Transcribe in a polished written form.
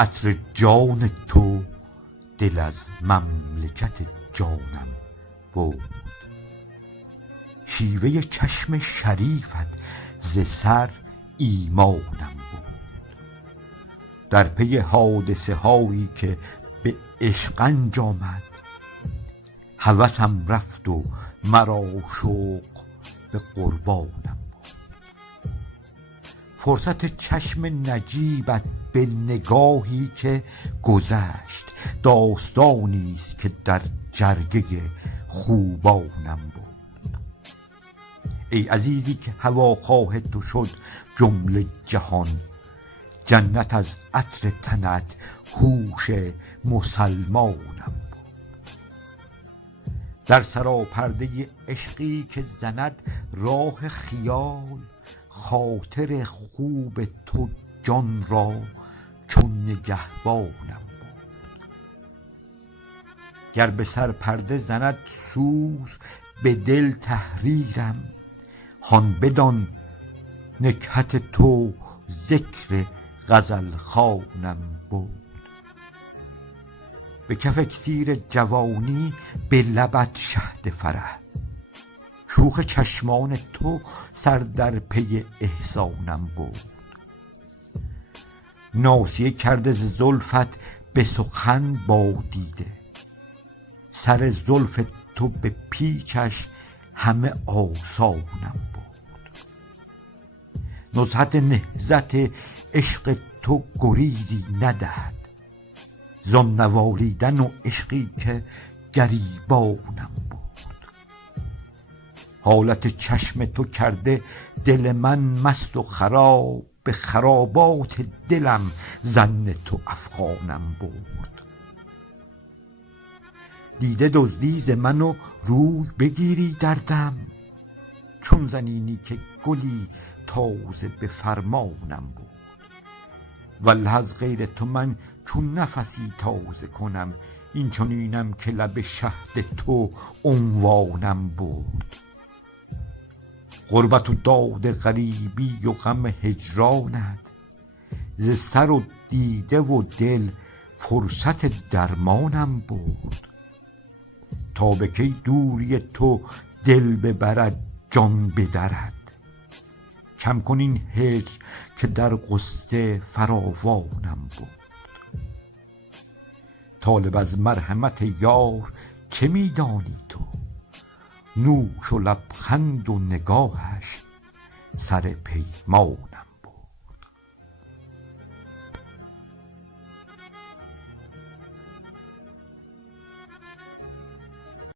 عطر جان تو دل از مملکت جانم برد. شیوه چشم شریفت ز سر ایمانم برد. در پی حادثه هایی که به عشق انجامد، هوسم رفت و مرا شوق به قربانم بود. فرصت چشم نجیبت به نگاهی که گذشت، داستانی است که در جرگه خوبانم بود. ای عزیزی که هواخواه تو شد جمله جهان، جنت از عطر تنت هوش مسلمانم بود. در سراپرده عشقی که زند راه خیال، خاطر خوب تو جان را چون نگهبانم بود. گر به سر پرده زند سوز به دل تحریرم، هان بدان نکهت تو ذکر غزل خوانم بود. به کف اکسیر جوانی به لبت شهد فرح، شوخ چشمان تو سر در پی احسانم بود. ناسیه کرده ز زلفت به سخن با دیده، سر زلف تو به پیچش همه آسانم بود. نزهت نهضت عشق تو گریزی ندهد، زان نوالیدن و عشقی که گریبانم بود. حالت چشم تو کرده دل من مست و خراب، به خرابات دلم ظن تو افغانم برد. دیده دزدی ز من و روی بگیری در دم، چون زنینی که گلی تازه به فرمانم بود. والله از غیر تو من چون نفسی تازه کنم، این چنینم که لب شهد تو عنوانم بود. غربت و داد غریبی و غم هجرانت، ز سر و دیده و دل فرصت درمانم بود. تا به کی دوری تو دل ببرد جان بدرد، کم کن این هجر که در غصه فراوانم بود. طالب از مرحمت یار چه می دانی تو، نوش و لبخند و نگاهش سر پیمانم.